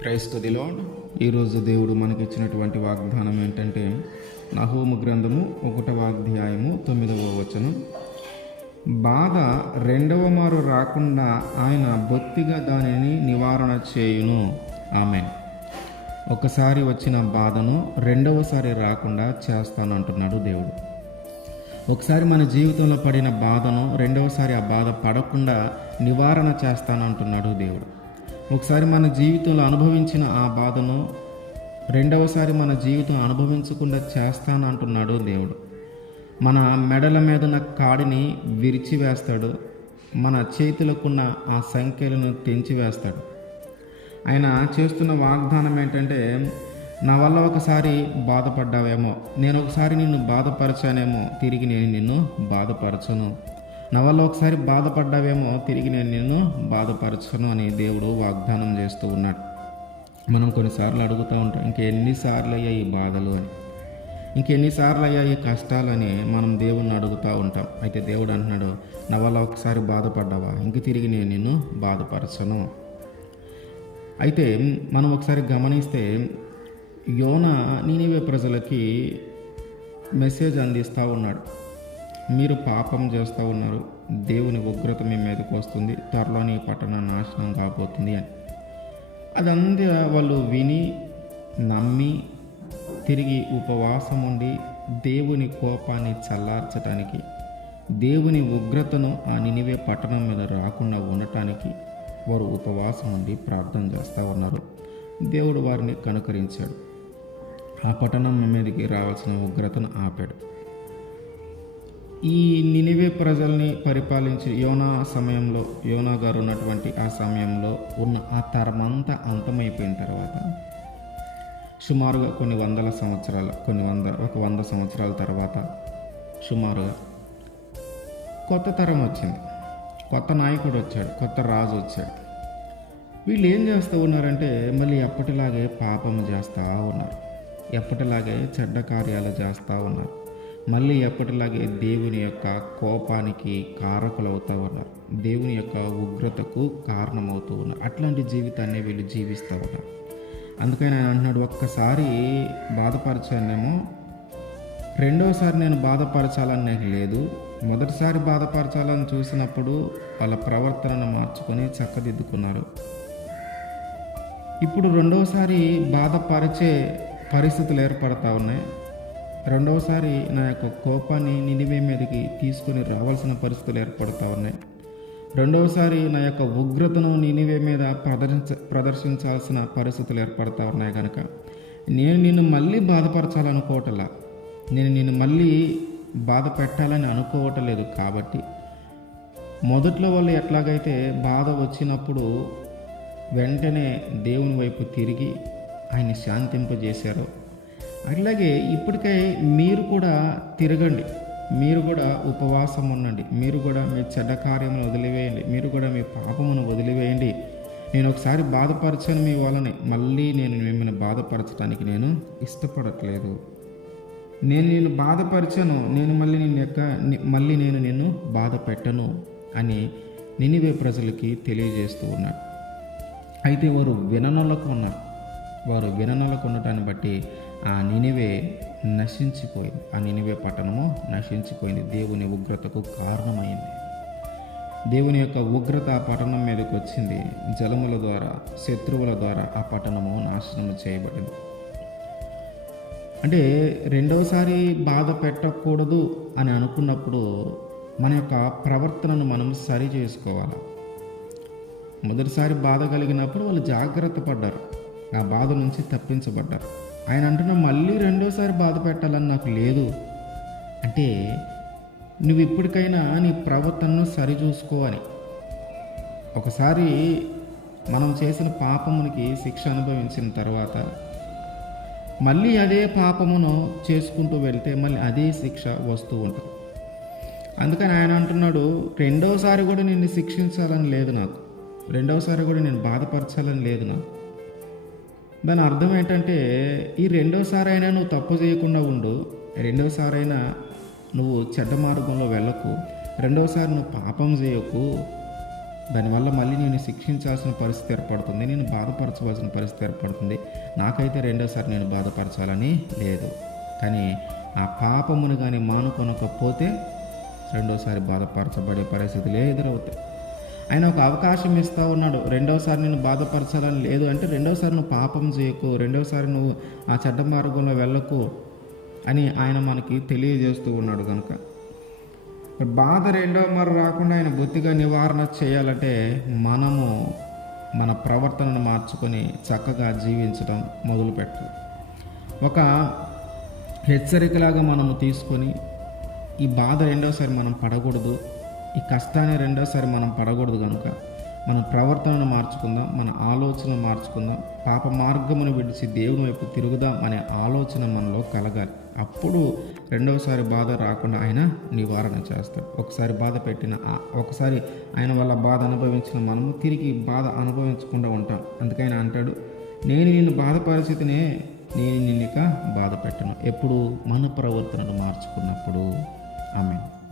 క్రైస్తదిలో ఈరోజు దేవుడు మనకిచ్చినటువంటి వాగ్దానం ఏంటంటే నహోము గ్రంథము ఒకటవ అధ్యాయము తొమ్మిదవ వచనం. బాధ రెండవ మారు రాకుండా ఆయన బొత్తిగా దానిని నివారణ చేయును. ఆమె ఒకసారి వచ్చిన బాధను రెండవసారి రాకుండా చేస్తాను అంటున్నాడు దేవుడు. ఒకసారి మన జీవితంలో పడిన బాధను రెండవసారి ఆ బాధ పడకుండా నివారణ చేస్తాను అంటున్నాడు దేవుడు. ఒకసారి మన జీవితంలో అనుభవించిన ఆ బాధను రెండవసారి మన జీవితం అనుభవించకుండా చేస్తానంటున్నాడు దేవుడు. మన మెడల మీద ఉన్న కాడిని విరిచివేస్తాడు. మన చేతులకున్న ఆ సంఖ్యలను తెంచివేస్తాడు. ఆయన చేస్తున్న వాగ్దానం ఏంటంటే నా వల్ల ఒకసారి బాధపడ్డావేమో నేను ఒకసారి నిన్ను బాధపరచానేమో తిరిగి నేను నిన్ను బాధపరచను. నవల్లో ఒకసారి బాధపడ్డావేమో తిరిగి నేను నిన్ను బాధపరచను అని దేవుడు వాగ్దానం చేస్తూ ఉన్నాడు. మనం కొన్నిసార్లు అడుగుతూ ఉంటాం ఇంకెన్నిసార్లు అయ్యా ఈ బాధలు అని. ఇంకెన్నిసార్లు అయ్యా ఈ కష్టాలని మనం దేవుణ్ణి అడుగుతూ ఉంటాం. అయితే దేవుడు అంటున్నాడు నవల ఒకసారి బాధపడ్డావా? ఇంక తిరిగి నేను నిన్ను బాధపరచను. అయితే మనం ఒకసారి గమనిస్తే యోన నీనివే ప్రజలకి మెసేజ్ అందిస్తూ ఉన్నాడు. మీరు పాపం చేస్తూ ఉన్నారు. దేవుని ఉగ్రత మీ మీదకి వస్తుంది. త్వరలోని ఈ పట్టణం నాశనం కాబోతుంది అని. అదంతా వాళ్ళు విని నమ్మి తిరిగి ఉపవాసం ఉండి దేవుని కోపాన్ని చల్లార్చడానికి దేవుని ఉగ్రతను ఆ నినివే పట్టణం మీద రాకుండా ఉండటానికి వారు ఉపవాసం ఉండి ప్రార్థన చేస్తూ ఉన్నారు. దేవుడు వారిని కనుకరించాడు. ఆ పట్టణం మీదకి రావాల్సిన ఉగ్రతను ఆపాడు. ఈ నినివే ప్రజల్ని పరిపాలించి యోనా సమయంలో యోనా గారు ఉన్నటువంటి ఆ సమయంలో ఉన్న ఆ తరమంతా అంతమైపోయిన తర్వాత సుమారుగా కొన్ని వందల సంవత్సరాల కొన్ని వంద ఒక వంద సంవత్సరాల తర్వాత సుమారుగా కొత్త తరం వచ్చింది. కొత్త నాయకుడు వచ్చాడు కొత్త రాజు వచ్చాడు. వీళ్ళు ఏం చేస్తూ ఉన్నారంటే మళ్ళీ ఎప్పటిలాగే పాపం చేస్తూ ఉన్నారు. ఎప్పటిలాగే చెడ్డ కార్యాలు చేస్తూ ఉన్నారు. మళ్ళీ ఎప్పటిలాగే దేవుని యొక్క కోపానికి కారకులు అవుతూ ఉన్నారు దేవుని యొక్క ఉగ్రతకు కారణమవుతూ ఉన్నారు అట్లాంటి జీవితాన్ని వీళ్ళు జీవిస్తూ ఉన్నారు అందుకని ఆయన అంటున్నాడు ఒక్కసారి బాధపరచానేమో రెండోసారి నేను బాధపరచాలని నాకు లేదు. మొదటిసారి బాధపరచాలని చూసినప్పుడు వాళ్ళ ప్రవర్తనను మార్చుకొని చక్కదిద్దుకున్నారు. ఇప్పుడు రెండవసారి బాధపరిచే పరిస్థితులు ఏర్పడతా ఉన్నాయి. రెండవసారి నా యొక్క కోపాన్ని నినివే మీదకి తీసుకొని రావాల్సిన పరిస్థితులు ఏర్పడతా ఉన్నాయి. రెండవసారి నా యొక్క ఉగ్రతను నినివే మీద ప్రదర్శించ ప్రదర్శించాల్సిన పరిస్థితులు ఏర్పడతా ఉన్నాయి కనుక నేను నిన్ను మళ్ళీ బాధపరచాలనుకోవటలా. నేను నిన్ను మళ్ళీ బాధ పెట్టాలని అనుకోవటం లేదు కాబట్టి. మొదట్లో వాళ్ళు ఎట్లాగైతే బాధ వచ్చినప్పుడు వెంటనే దేవుని వైపు తిరిగి ఆయన శాంతింపజేశారో అట్లాగే ఇప్పటికై మీరు కూడా తిరగండి. మీరు కూడా ఉపవాసం ఉండండి. మీరు కూడా మీ చెడ్డ కార్యమును వదిలివేయండి. మీరు కూడా మీ పాపమును వదిలివేయండి. నేను ఒకసారి బాధపరచాను మీ వాళ్ళని మళ్ళీ నేను మిమ్మల్ని బాధపరచడానికి నేను ఇష్టపడట్లేదు. నేను నేను బాధపరిచాను. నేను మళ్ళీ నిన్ను యొక్క మళ్ళీ నేను నిన్ను బాధ పెట్టను అని నినివే ప్రజలకి తెలియజేస్తూ ఉన్నాడు. అయితే వారు విననలకు ఉన్నారు. వారు విననలకు ఉండటాన్ని బట్టి ఆ నినివే నశించిపోయింది ఆ నినివే పట్టణము నశించిపోయింది. దేవుని ఉగ్రతకు కారణమైంది. దేవుని యొక్క ఉగ్రత ఆ పట్టణం మీదకి వచ్చింది. జలముల ద్వారా శత్రువుల ద్వారా ఆ పట్టణము నాశనము చేయబడింది. అంటే రెండవసారి బాధ పెట్టకూడదు అని అనుకున్నప్పుడు మన యొక్క ప్రవర్తనను మనం సరి చేసుకోవాలి? మొదటిసారి బాధ కలిగినప్పుడు వాళ్ళు జాగ్రత్త పడ్డారు. ఆ బాధ నుంచి తప్పించబడ్డారు ఆయన అంటున్నా మళ్ళీ రెండోసారి బాధ పెట్టాలని నాకు లేదు. అంటే నువ్వు ఇప్పటికైనా నీ ప్రవర్తనను సరిచూసుకోవాలి. ఒకసారి మనం చేసిన పాపమునికి శిక్ష అనుభవించిన తర్వాత మళ్ళీ అదే పాపమును చేసుకుంటూ వెళ్తే మళ్ళీ అదే శిక్ష వస్తూ ఉంటుంది. అందుకని ఆయన అంటున్నాడు రెండవసారి కూడా నిన్ను శిక్షించాలని లేదు నాకు. రెండవసారి కూడా నేను బాధపరచాలని లేదు నాకు. దాని అర్థం ఏంటంటే ఈ రెండోసారి అయినా నువ్వు తప్పు చేయకుండా ఉండు రెండోసారి అయినా నువ్వు చెడ్డ మార్గంలో వెళ్ళకు రెండోసారి నువ్వు పాపం చేయకు దానివల్ల మళ్ళీ నేను శిక్షించాల్సిన పరిస్థితి ఏర్పడుతుంది నేను బాధపరచవలసిన పరిస్థితి ఏర్పడుతుంది. నాకైతే రెండోసారి నేను బాధపరచాలని లేదు. కానీ ఆ పాపమును కానీ మానుకొనకపోతే రెండోసారి బాధపరచబడే పరిస్థితులే ఎదురవుతాయి. ఆయన ఒక అవకాశం ఇస్తూ ఉన్నాడు. రెండవసారి నేను బాధపరచాలని లేదు అంటే రెండవసారి నువ్వు పాపం చేయకు రెండవసారి నువ్వు ఆ చెడ్డ మార్గంలో వెళ్ళకు అని ఆయన మనకి తెలియజేస్తూ ఉన్నాడు కనుక. బాధ రెండో మరి రాకుండా ఆయన బొత్తిగా నివారణ చేయాలంటే మనము మన ప్రవర్తనను మార్చుకొని చక్కగా జీవించడం మొదలుపెట్టాలి ఒక హెచ్చరికలాగా మనము తీసుకొని ఈ బాధ రెండోసారి మనం పడకూడదు. ఈ కష్టాన్ని రెండోసారి మనం పడకూడదు కనుక మన ప్రవర్తనను మార్చుకుందాం మన ఆలోచన మార్చుకుందాం పాప మార్గమును విడిచి దేవుని వైపు తిరుగుదాం అనే ఆలోచన మనలో కలగాలి. అప్పుడు రెండవసారి బాధ రాకుండా ఆయన నివారణ చేస్తాడు. ఒకసారి బాధ పెట్టిన ఒకసారి ఆయన వల్ల బాధ అనుభవించిన మనము తిరిగి బాధ అనుభవించకుండా ఉంటాం. అందుకని అంటాడు నేను నిన్ను బాధపరిచితేనే నేను నిన్నిక బాధ పెట్టను. ఎప్పుడు? మన ప్రవర్తనను మార్చుకున్నప్పుడు. ఆమె